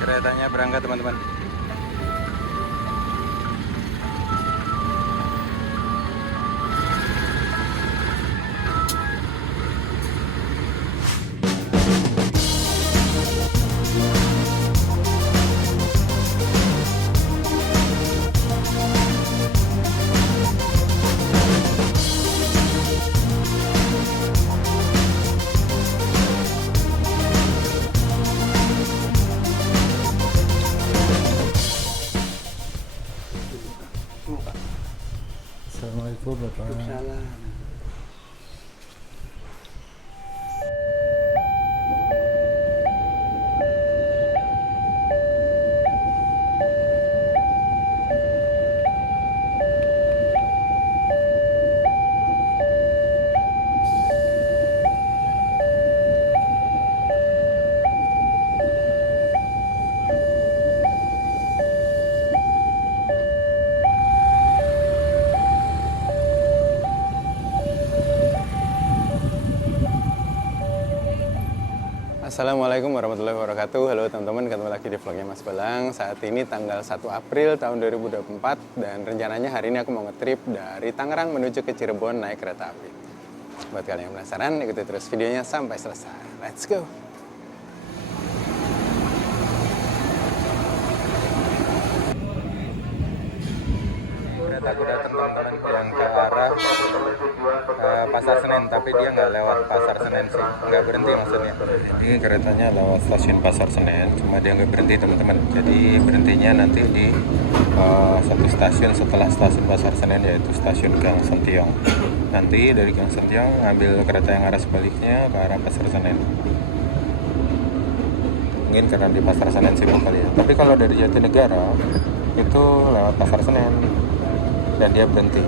Keretanya berangkat teman-teman. Assalamualaikum Bapak. Salam. Assalamualaikum warahmatullahi wabarakatuh. Halo teman-teman, ketemu lagi di vlognya Mas Belang. Saat ini tanggal 1 April tahun 2024 dan rencananya hari ini aku mau ngetrip dari Tangerang menuju ke Cirebon naik kereta api. Buat kalian yang penasaran, ikuti terus videonya sampai selesai. Let's go! Kereta aku datang teman-teman yang ke arah Pasar Senen, tapi dia nggak lewat Pasar Senen sih, nggak berhenti maksudnya. Ini keretanya lewat stasiun Pasar Senen, cuma dia nggak berhenti teman-teman. Jadi berhentinya nanti di satu stasiun setelah stasiun Pasar Senen, yaitu stasiun Gang Sentiong. Nanti dari Gang Sentiong ngambil kereta yang arah sebaliknya ke arah Pasar Senen. Mungkin karena di Pasar Senen sibuk kali ya. Tapi kalau dari Jatinegara itu lewat Pasar Senen dan dia berhenti.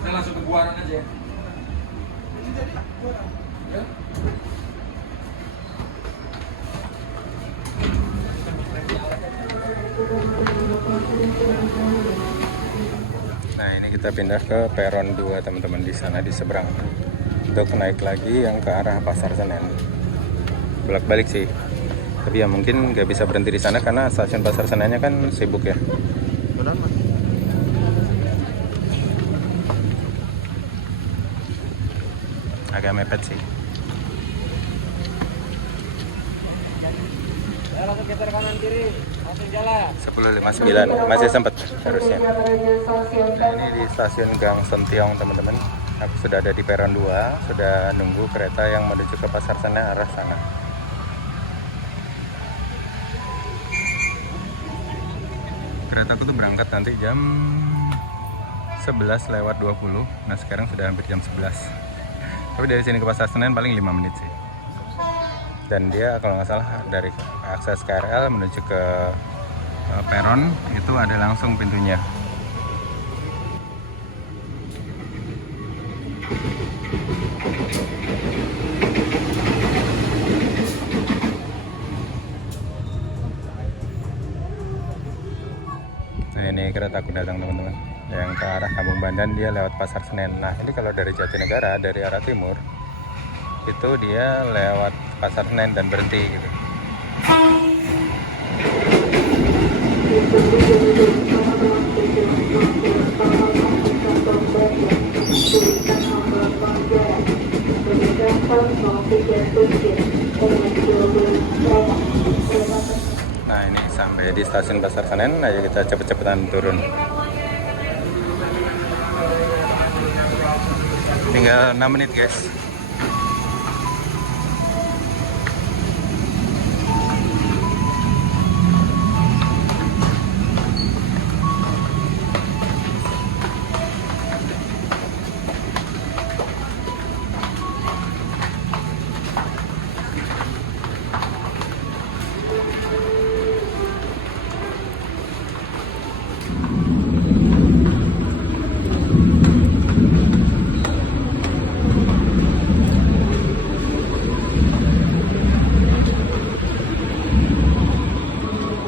Kita langsung ke Buaran aja ya. Nah, ini kita pindah ke peron 2 teman-teman, di sana di seberang. Untuk naik lagi yang ke arah Pasar Senen. Bolak-balik sih. Tapi ya mungkin nggak bisa berhenti di sana karena stasiun Pasar Senennya kan sibuk ya. Agak mepet sih. Ya, langsung geser kanan kiri, langsung jalan. 10.59 masih sempat harusnya. Nah, ini di stasiun Gang Sentiong teman-teman. Aku sudah ada di peron 2, sudah nunggu kereta yang menuju ke Pasar Senen arah sana. Keretaku tuh berangkat nanti jam 11:20. Nah, sekarang sudah hampir jam 11. Tapi dari sini ke Pasar Senen paling 5 menit sih. Dan dia kalau nggak salah dari akses KRL menuju ke peron itu ada langsung pintunya. Nah, ini kereta aku datang teman-teman, yang ke arah Kampung Bandan dia lewat Pasar Senen. Nah, ini kalau dari Jatinegara dari arah timur itu dia lewat Pasar Senen dan berhenti gitu. Nah, ini sampai di di stasiun Pasar Senen. Ayo kita cepet-cepetan turun. Tinggal 6 menit guys.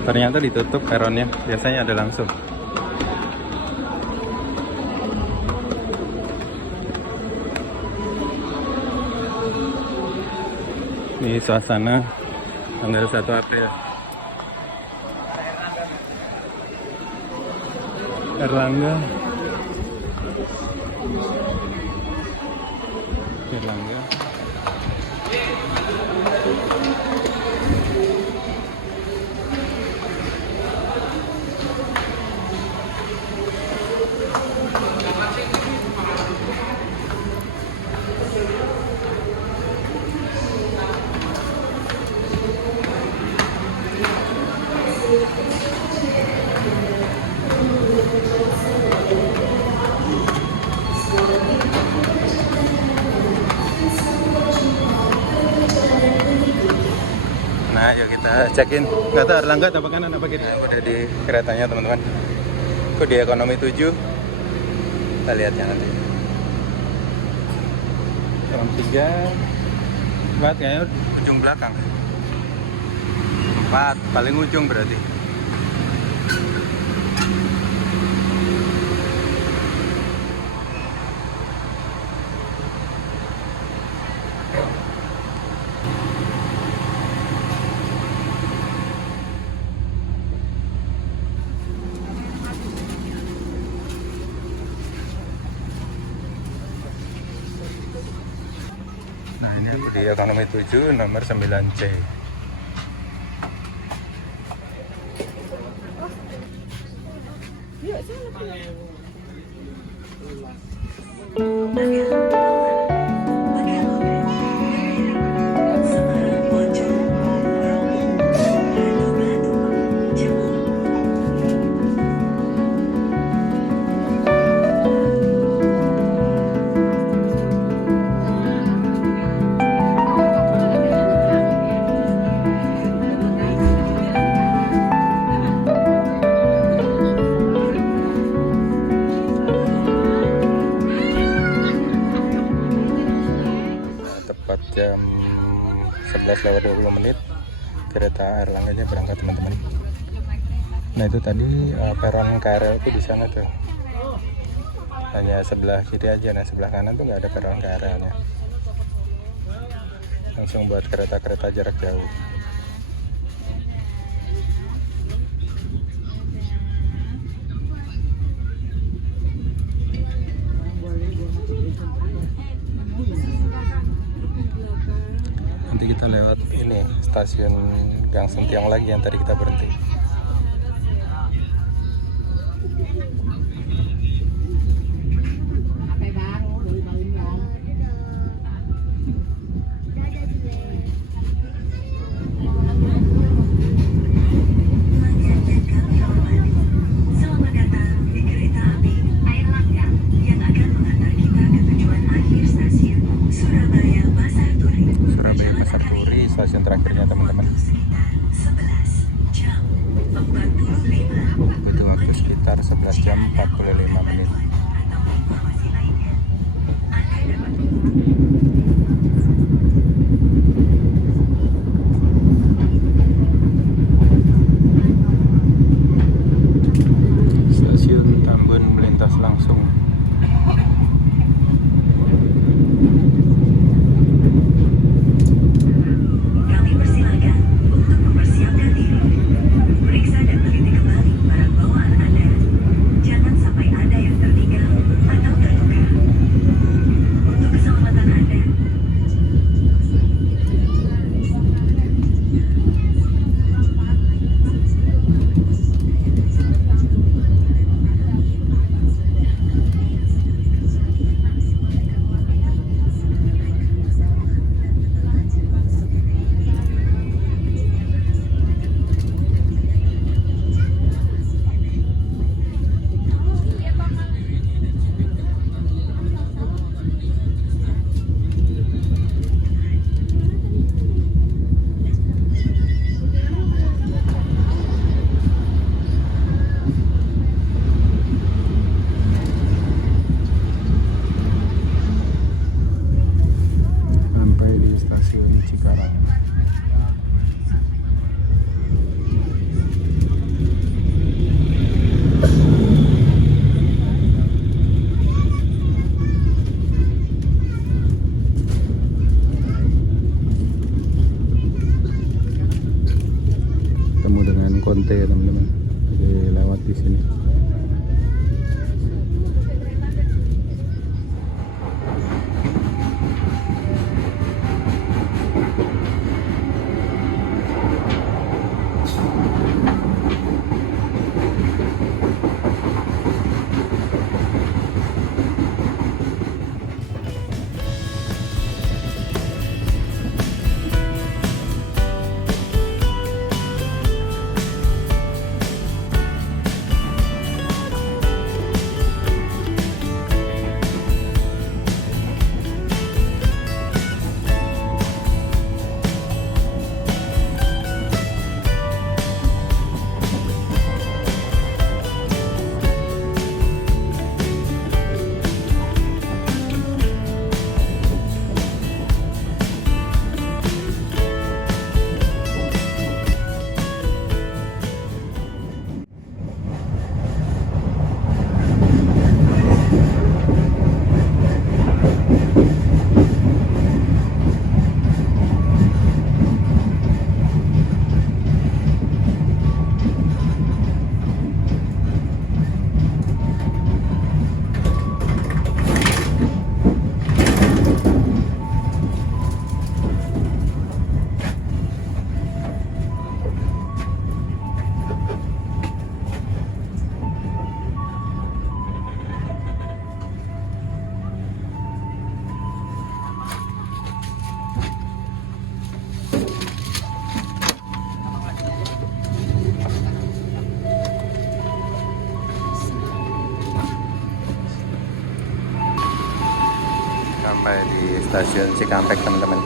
Ternyata ditutup peronnya, biasanya ada langsung. Ini suasana tanggal 1 April. Erlangga. Nah, yuk kita check-in. Nggak tahu Erlangga apa kanan apa kiri. Nah, udah di keretanya teman-teman. Aku di ekonomi 7. Kita lihat ya nanti. Jam 3. Buat kayaknya ujung belakang. 4, paling ujung berarti. Nah, ini aku di ekonomi 7 nomor 9C. Jam 11:20 kereta Erlangganya berangkat teman-teman. Nah itu tadi peron KRL itu di sana tuh, hanya sebelah kiri aja. Nah sebelah kanan tuh nggak ada peron KRL-nya, langsung buat kereta-kereta jarak jauh. Nanti kita lewat ini stasiun Gang Sentiong lagi yang tadi kita berhenti. Selamat datang di kereta api Airlangga yang akan mengantar kita ke tujuan akhir stasiun Surabaya Pasar Turi. Surabaya Pasar Turi, stasiun terakhirnya teman-teman. Butuh waktu sekitar 11 jam 45 menit. Stasiun Tambun melintas langsung. Kami persilakan untuk mempersiapkan diri. Periksa dan teliti kembali barang bawaan Anda. Jangan sampai ada yang tertinggal. sampai di stasiun Cikampek teman-teman.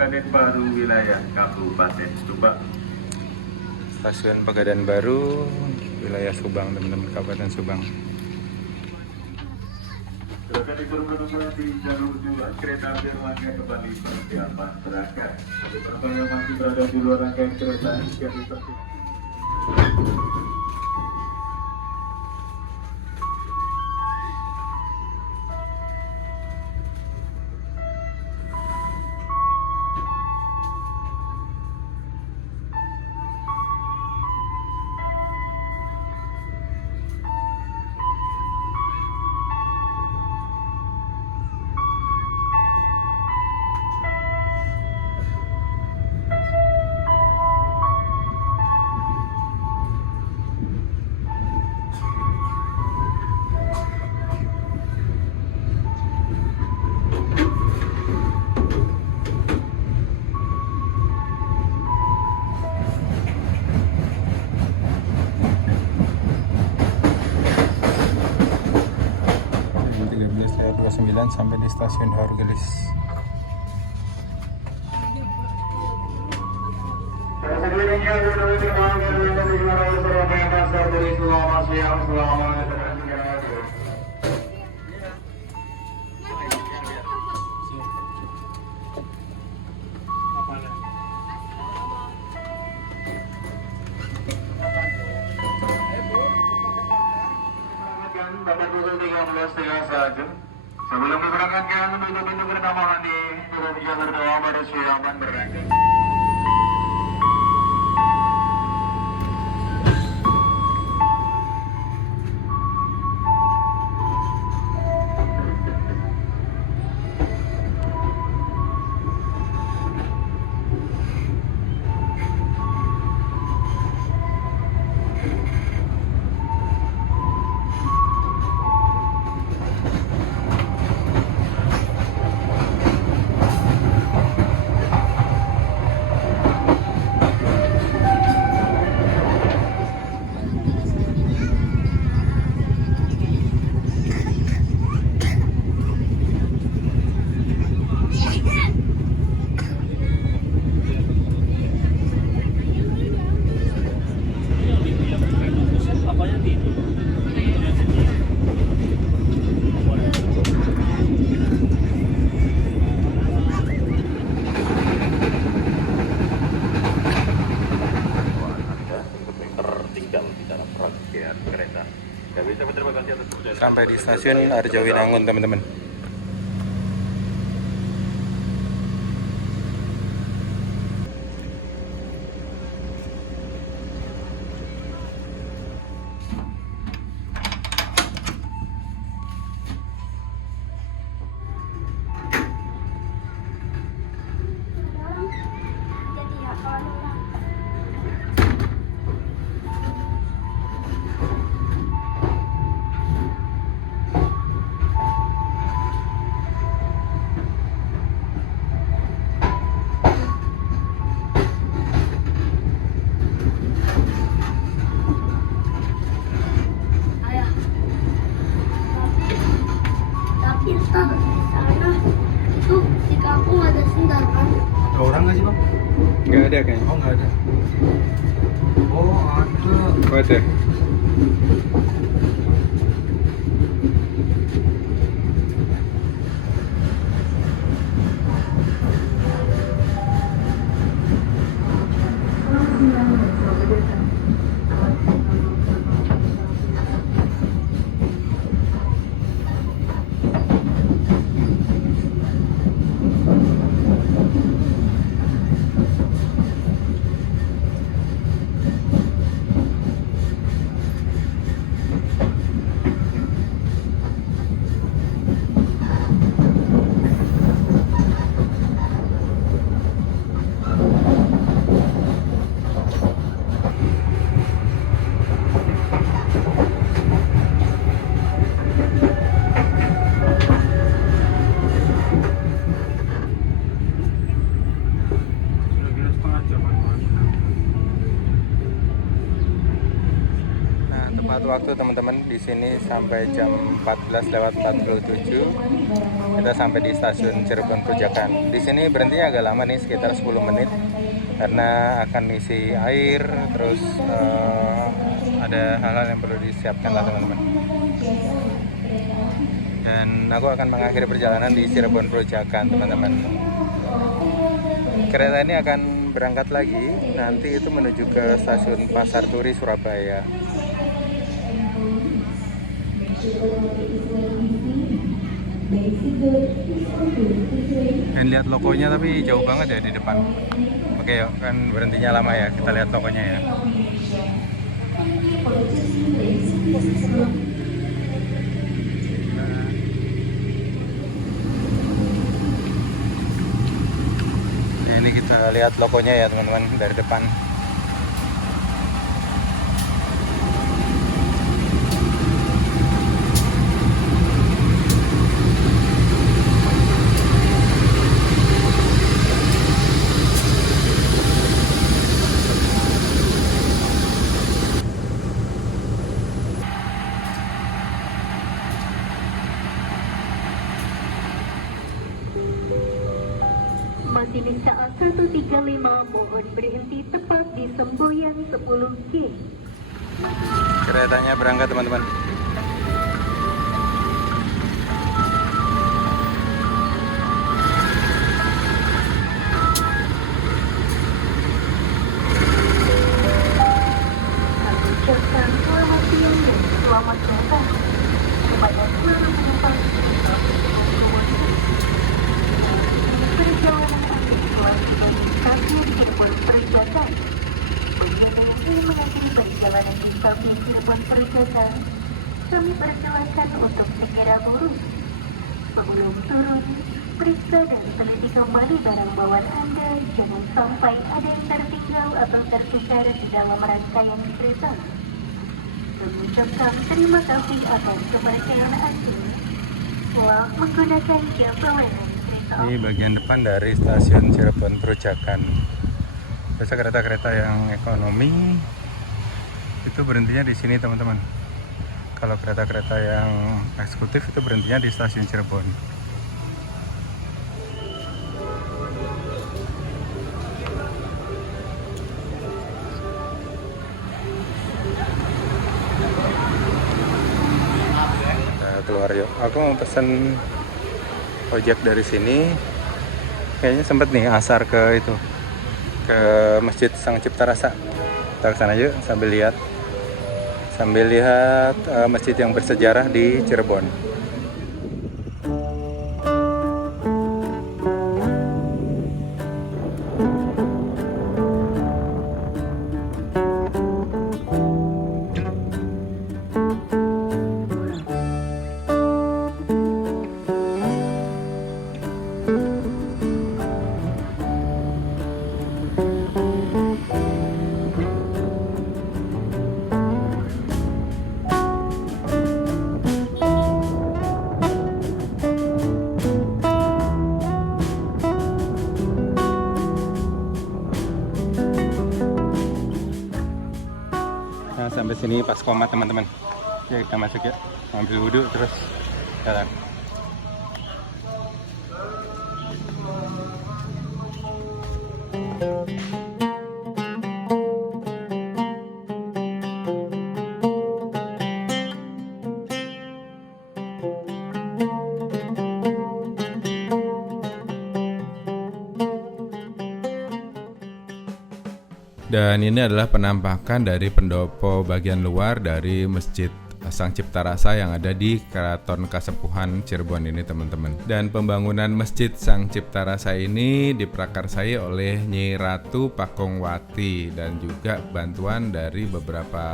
Pegadaian Baru wilayah Kabupaten Subang. Stasiun Pegadaian Baru, wilayah Subang teman-teman, Kabupaten Subang. Silakan diturunkan di jalur jualan kereta api rangkaian kembali persiapan berangkat. Bagi penumpang yang masih berada di luar rangkaian kereta yang dipersiapkan. Sampai di stasiun Hargelis. Pada pukul 13.30 sebelum diberangkatkan menuju pintu kereta Mahandi, juga bisa berdoa pada siapan berangkat. Sampai di stasiun Arjawinangun teman-teman. Tapi ntar di sana itu di kampung ada sendal kan? Ada orang nggak sih bang? Nggak ada kayaknya. Oh nggak ada. Oh ada. Oh, ada. Tepat waktu teman-teman, di sini sampai jam 14:47. Kita sampai di stasiun Cirebon Perujakan. Di sini berhentinya agak lama nih, sekitar 10 menit karena akan isi air, terus ada hal-hal yang perlu disiapkan lah teman-teman. Dan aku akan mengakhiri perjalanan di Cirebon Perujakan teman-teman. Kereta ini akan berangkat lagi, nanti itu menuju ke stasiun Pasar Turi Surabaya. Dan lihat logonya tapi jauh banget ya di depan. Oke yuk, kan berhentinya lama ya, kita lihat logonya ya. Nah, ini kita lihat logonya ya teman-teman dari depan. Masinis saat 135 mohon berhenti tepat di Semboyan 10G. Keretanya berangkat teman-teman. Kami ucapkan selamat siang dan selamat datang kepada seluruh penumpang perjalanan Anda keluar dari stasiun Cirebon Perujakan. Bagi Anda yang ingin mengakhiri perjalanan di stasiun Cirebon Perujakan, kami persilakan untuk segera turun. Sebelum turun, periksa dan teliti kembali barang bawaan Anda, jangan sampai ada yang tertinggal atau tertukar di dalam rangkaian kereta. Mengucapkan terima kasih atas kepercayaan Anda. Telah menggunakan jasa layanan. Ini bagian depan dari stasiun Cirebon Perujakan. Biasa kereta-kereta yang ekonomi itu berhentinya di sini teman-teman. Kalau kereta-kereta yang eksekutif itu berhentinya di stasiun Cirebon. Kita keluar yuk. Aku mau pesen ojek dari sini. Kayaknya sempet nih asar ke itu, ke Masjid Sang Cipta Rasa. Kita kesana yuk sambil lihat sambil lihat masjid yang bersejarah di Cirebon. Nah, sampai sini pas koma teman-teman. Ya kita masuk ya, ambil wudhu terus jalan. Dan ini adalah penampakan dari pendopo bagian luar dari Masjid Sang Cipta Rasa yang ada di Keraton Kasepuhan Cirebon ini teman-teman. Dan pembangunan Masjid Sang Cipta Rasa ini diprakarsai oleh Nyi Ratu Pakongwati dan juga bantuan dari beberapa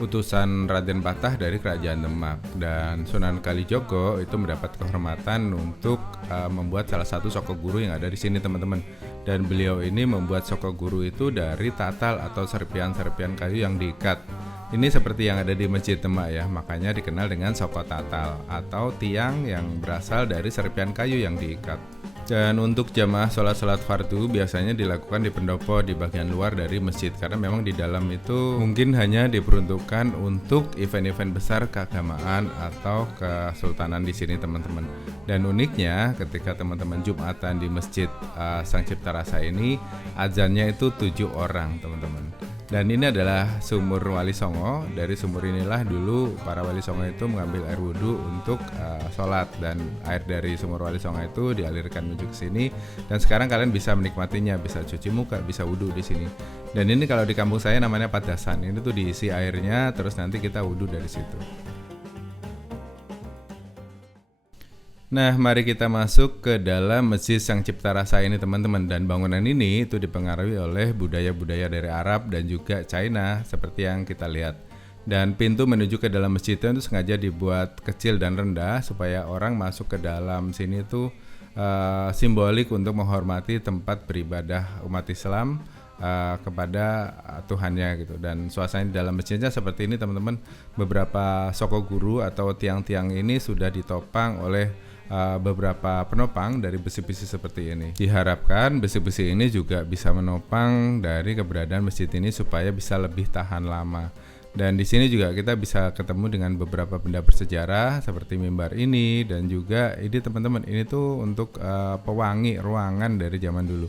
utusan Raden Patah dari Kerajaan Demak. Dan Sunan Kalijogo itu mendapat kehormatan untuk membuat salah satu soko guru yang ada di sini teman-teman. Dan beliau ini membuat soko guru itu dari tatal atau serpian-serpian kayu yang diikat. Ini seperti yang ada di Masjid Demak ya, makanya dikenal dengan soko tatal atau tiang yang berasal dari serpian kayu yang diikat. Dan untuk jamaah sholat fardu biasanya dilakukan di pendopo di bagian luar dari masjid, karena memang di dalam itu mungkin hanya diperuntukkan untuk event-event besar keagamaan atau kesultanan di sini teman-teman. Dan uniknya ketika teman-teman Jumatan di Masjid Sang Cipta Rasa ini, azannya itu 7 orang teman-teman. Dan ini adalah sumur Wali Songo. Dari sumur inilah dulu para Wali Songo itu mengambil air wudhu untuk sholat, dan air dari sumur Wali Songo itu dialirkan menuju ke sini. Dan sekarang kalian bisa menikmatinya, bisa cuci muka, bisa wudhu di sini. Dan ini kalau di kampung saya namanya padasan. Ini tuh diisi airnya, terus nanti kita wudhu dari situ. Nah, mari kita masuk ke dalam Masjid Sang Cipta Rasa ini teman-teman. Dan bangunan ini itu dipengaruhi oleh budaya-budaya dari Arab dan juga China seperti yang kita lihat. Dan pintu menuju ke dalam masjid itu sengaja dibuat kecil dan rendah supaya orang masuk ke dalam sini itu simbolik untuk menghormati tempat beribadah umat Islam kepada Tuhannya gitu. Dan suasana di dalam masjidnya seperti ini teman-teman. Beberapa soko guru atau tiang-tiang ini sudah ditopang oleh beberapa penopang dari besi-besi seperti ini. Diharapkan besi-besi ini juga bisa menopang dari keberadaan masjid ini supaya bisa lebih tahan lama. Dan di sini juga kita bisa ketemu dengan beberapa benda bersejarah seperti mimbar ini, dan juga ini teman-teman, ini tuh untuk pewangi ruangan dari zaman dulu.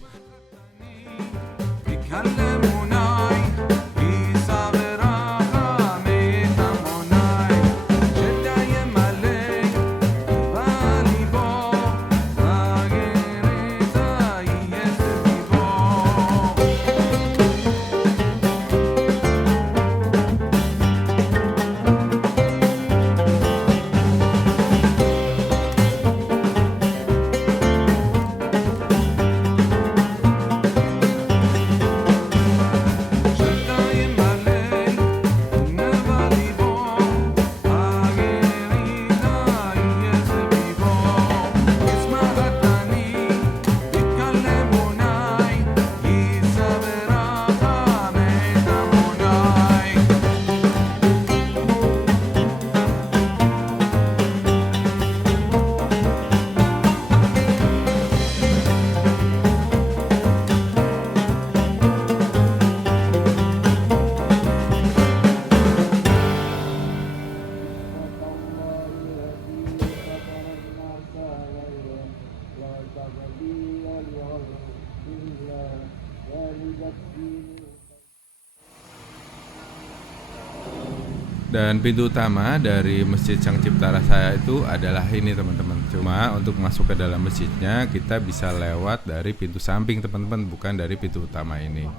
Dan pintu utama dari Masjid Sang Cipta Rasa itu adalah ini teman-teman. Cuma untuk masuk ke dalam masjidnya kita bisa lewat dari pintu samping teman-teman, bukan dari pintu utama ini.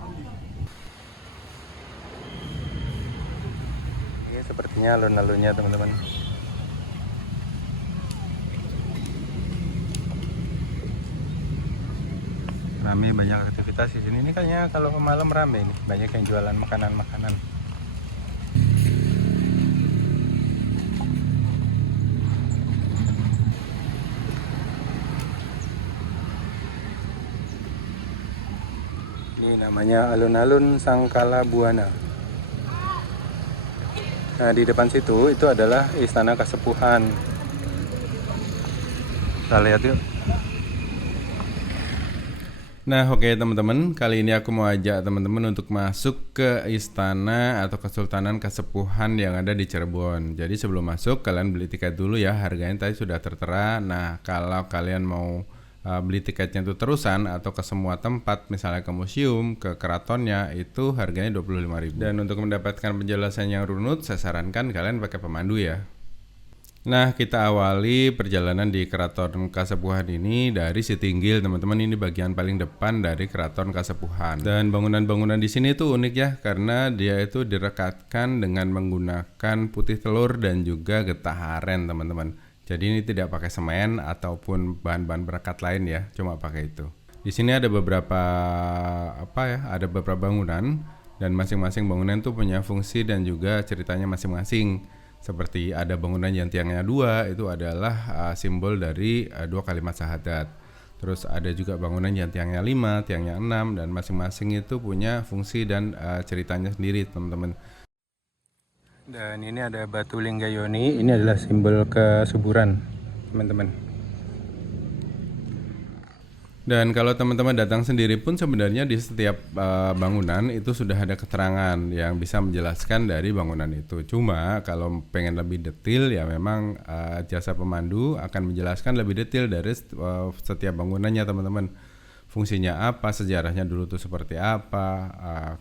sepertinya alun-alunnya teman-teman. Rame, banyak aktivitas di sini. Ini kayaknya kalau malam rame nih, banyak yang jualan makanan-makanan. Ini namanya alun-alun Sangkala Buana. Nah, di depan situ itu adalah Istana Kasepuhan. Kita lihat yuk. Nah, oke teman-teman, kali ini aku mau ajak teman-teman untuk masuk ke istana atau Kesultanan Kasepuhan yang ada di Cirebon. Jadi sebelum masuk, kalian beli tiket dulu ya, harganya tadi sudah tertera. Nah, kalau kalian mau beli tiketnya itu terusan atau ke semua tempat, misalnya ke museum, ke keratonnya, itu harganya 25.000. Dan untuk mendapatkan penjelasan yang runut, saya sarankan kalian pakai pemandu ya. Nah, kita awali perjalanan di Keraton Kasepuhan ini dari Sitinggil, teman-teman. Ini bagian paling depan dari Keraton Kasepuhan. Dan bangunan-bangunan di sini tuh unik ya, karena dia itu direkatkan dengan menggunakan putih telur dan juga getah aren, teman-teman. Jadi ini tidak pakai semen ataupun bahan-bahan perekat lain ya, cuma pakai itu. Di sini ada beberapa ada beberapa bangunan dan masing-masing bangunan tuh punya fungsi dan juga ceritanya masing-masing. Seperti ada bangunan yang tiangnya 2, itu adalah simbol dari 2 kalimat syahadat. Terus ada juga bangunan yang tiangnya 5, tiangnya 6, dan masing-masing itu punya fungsi dan ceritanya sendiri, teman-teman. Dan ini ada batu Linggayoni, ini adalah simbol kesuburan, teman-teman. Dan kalau teman-teman datang sendiri pun sebenarnya di setiap bangunan itu sudah ada keterangan yang bisa menjelaskan dari bangunan itu. Cuma kalau pengen lebih detail ya memang jasa pemandu akan menjelaskan lebih detail dari setiap bangunannya, teman-teman. Fungsinya apa, sejarahnya dulu tuh seperti apa,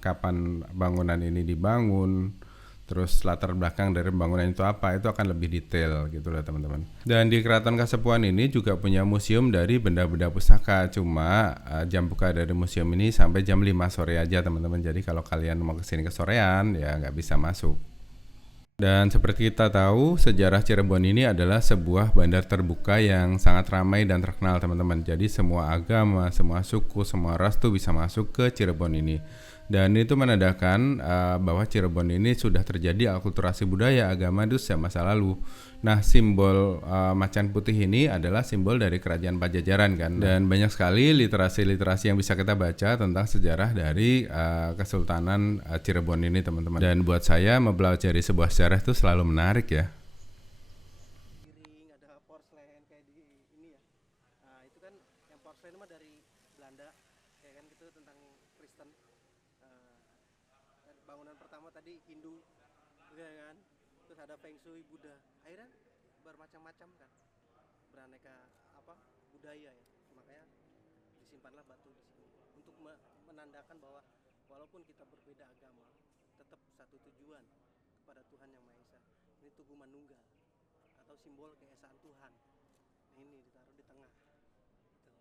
kapan bangunan ini dibangun, terus latar belakang dari bangunan itu apa, itu akan lebih detail gitu lah teman-teman. Dan di Keraton Kasepuhan ini juga punya museum dari benda-benda pusaka. Cuma jam buka dari museum ini sampai jam 5 sore aja teman-teman. Jadi kalau kalian mau kesini kesorean ya nggak bisa masuk. Dan seperti kita tahu, sejarah Cirebon ini adalah sebuah bandar terbuka yang sangat ramai dan terkenal teman-teman. Jadi semua agama, semua suku, semua ras tuh bisa masuk ke Cirebon ini. Dan itu menandakan bahwa Cirebon ini sudah terjadi akulturasi budaya agama itu sejak masa lalu. Nah, simbol macan putih ini adalah simbol dari kerajaan Pajajaran kan. Dan banyak sekali literasi-literasi yang bisa kita baca tentang sejarah dari Kesultanan Cirebon ini, teman-teman. Dan buat saya mempelajari sebuah sejarah itu selalu menarik ya. Ada porselen kayak di ini ya. Nah, itu kan yang porselen mah dari Belanda. Kayak kan gitu tentang Kristen. Bangunan pertama tadi Hindu, ya kan? Terus ada Feng Shui Buddha. Akhirnya bermacam-macam kan, beraneka budaya ya. Makanya disimpanlah batu di sini untuk menandakan bahwa walaupun kita berbeda agama, tetap satu tujuan kepada Tuhan Yang Maha Esa. Ini Tugu Manunggal atau simbol keesaan Tuhan. Ini ditaruh di tengah. Gitu.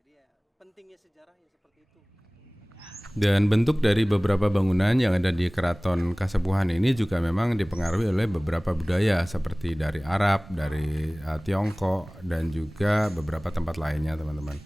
Jadi ya pentingnya sejarah ya seperti itu. Dan bentuk dari beberapa bangunan yang ada di Keraton Kasepuhan ini juga memang dipengaruhi oleh beberapa budaya seperti dari Arab, dari Tiongkok, dan juga beberapa tempat lainnya, teman-teman.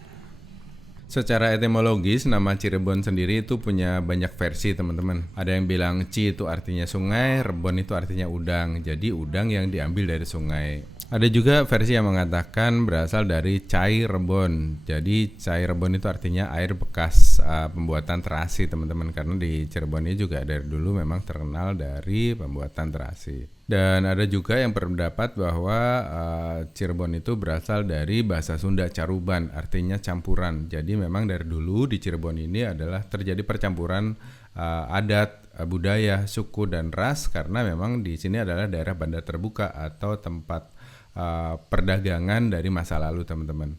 Secara etimologis, nama Cirebon sendiri itu punya banyak versi, teman-teman. Ada yang bilang Ci itu artinya sungai, Rebon itu artinya udang. Jadi udang yang diambil dari sungai. Ada juga versi yang mengatakan berasal dari cai rebon. Jadi cai rebon itu artinya air bekas pembuatan terasi, teman-teman. Karena di Cirebon ini juga dari dulu memang terkenal dari pembuatan terasi. Dan ada juga yang berpendapat bahwa Cirebon itu berasal dari bahasa Sunda caruban, artinya campuran. Jadi memang dari dulu di Cirebon ini adalah terjadi percampuran adat, budaya, suku, dan ras. Karena memang di sini adalah daerah bandar terbuka atau tempat perdagangan dari masa lalu, teman-teman.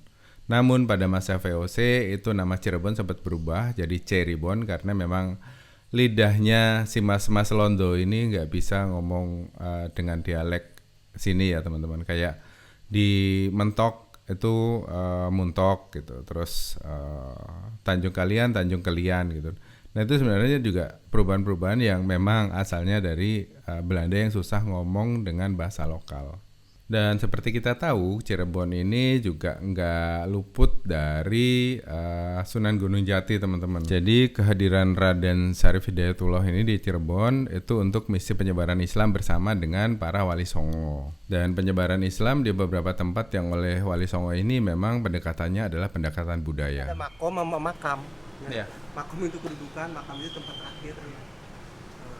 Namun pada masa VOC itu nama Cirebon sempat berubah jadi Ceribon karena memang lidahnya si mas-mas Londo ini nggak bisa ngomong dengan dialek sini ya, teman-teman. Kayak di Mentok itu Muntok gitu, terus Tanjung Kalian, Tanjung Kelian gitu. Nah itu sebenarnya juga perubahan-perubahan yang memang asalnya dari Belanda yang susah ngomong dengan bahasa lokal. Dan seperti kita tahu, Cirebon ini juga nggak luput dari Sunan Gunung Jati, teman-teman. Jadi kehadiran Raden Syarif Hidayatullah ini di Cirebon itu untuk misi penyebaran Islam bersama dengan para Wali Songo. Dan penyebaran Islam di beberapa tempat yang oleh Wali Songo ini memang pendekatannya adalah pendekatan budaya. Ada makom sama makam. Iya. Makom itu kedudukan, makam itu tempat terakhir. Ya.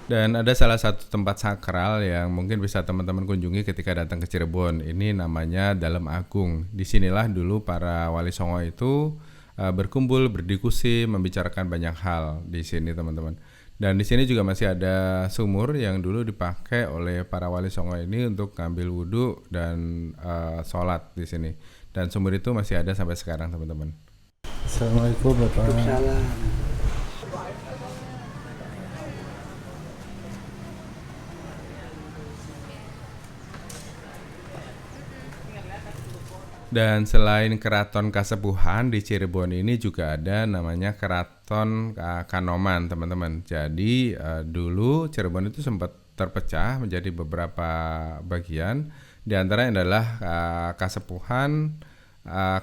Dan ada salah satu tempat sakral yang mungkin bisa teman-teman kunjungi ketika datang ke Cirebon. Ini namanya Dalem Agung. Disinilah dulu para Wali Songo itu berkumpul, berdiskusi, membicarakan banyak hal di sini, teman-teman. Dan di sini juga masih ada sumur yang dulu dipakai oleh para Wali Songo ini untuk ngambil wudhu dan sholat di sini. Dan sumur itu masih ada sampai sekarang, teman-teman. Assalamualaikum Bapak. Dan selain Keraton Kasepuhan di Cirebon ini juga ada namanya Keraton Kanoman, teman-teman. Jadi dulu Cirebon itu sempat terpecah menjadi beberapa bagian. Di antaranya adalah Kasepuhan,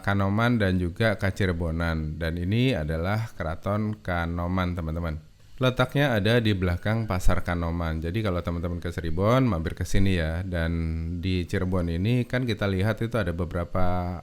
Kanoman dan juga Kacirebonan. Dan ini adalah Keraton Kanoman, teman-teman. Letaknya ada di belakang Pasar Kanoman. Jadi kalau teman-teman ke Cirebon, mampir ke sini ya. Dan di Cirebon ini kan kita lihat itu ada beberapa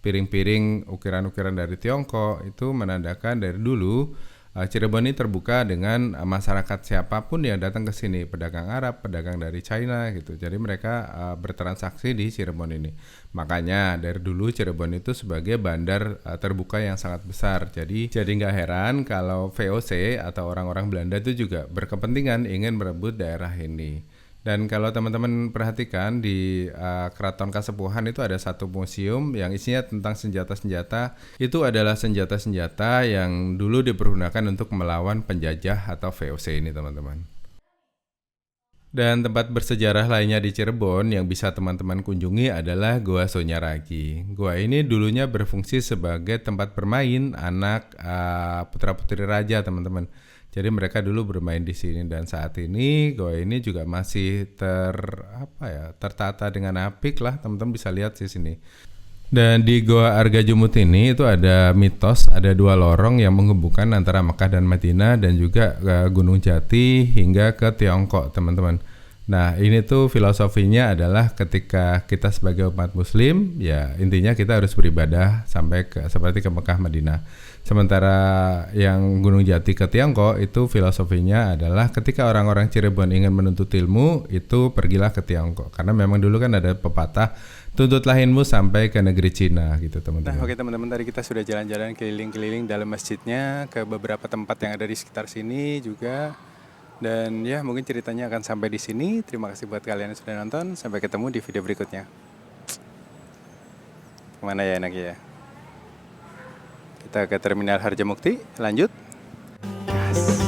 piring-piring ukiran-ukiran dari Tiongkok. Itu menandakan dari dulu Cirebon ini terbuka dengan masyarakat siapapun yang datang ke sini, pedagang Arab, pedagang dari China gitu. Jadi mereka bertransaksi di Cirebon ini. Makanya dari dulu Cirebon itu sebagai bandar terbuka yang sangat besar. Jadi nggak heran kalau VOC atau orang-orang Belanda itu juga berkepentingan ingin merebut daerah ini. Dan kalau teman-teman perhatikan di Keraton Kasepuhan itu ada satu museum yang isinya tentang senjata-senjata. Itu adalah senjata-senjata yang dulu dipergunakan untuk melawan penjajah atau VOC ini, teman-teman. Dan tempat bersejarah lainnya di Cirebon yang bisa teman-teman kunjungi adalah Goa Sonyaragi. Goa ini dulunya berfungsi sebagai tempat bermain anak putra-putri raja, teman-teman. Jadi mereka dulu bermain di sini dan saat ini goa ini juga masih tertata dengan apik lah, teman-teman bisa lihat di sini. Dan di Goa Argajumut ini itu ada mitos, ada dua lorong yang menghubungkan antara Mekah dan Madinah dan juga Gunung Jati hingga ke Tiongkok, teman-teman. Nah ini tuh filosofinya adalah ketika kita sebagai umat muslim ya intinya kita harus beribadah sampai seperti ke Mekah Madinah. Sementara yang Gunung Jati ke Tiongkok itu filosofinya adalah ketika orang-orang Cirebon ingin menuntut ilmu itu pergilah ke Tiongkok. Karena memang dulu kan ada pepatah tuntutlah ilmu sampai ke negeri Cina gitu, teman-teman. Nah, oke teman-teman, tadi kita sudah jalan-jalan keliling-keliling dalam masjidnya ke beberapa tempat yang ada di sekitar sini juga. Dan ya mungkin ceritanya akan sampai di sini. Terima kasih buat kalian yang sudah nonton. Sampai ketemu di video berikutnya. Kemana ya enaknya ya? Kita ke Terminal Harjamukti, lanjut. Yes.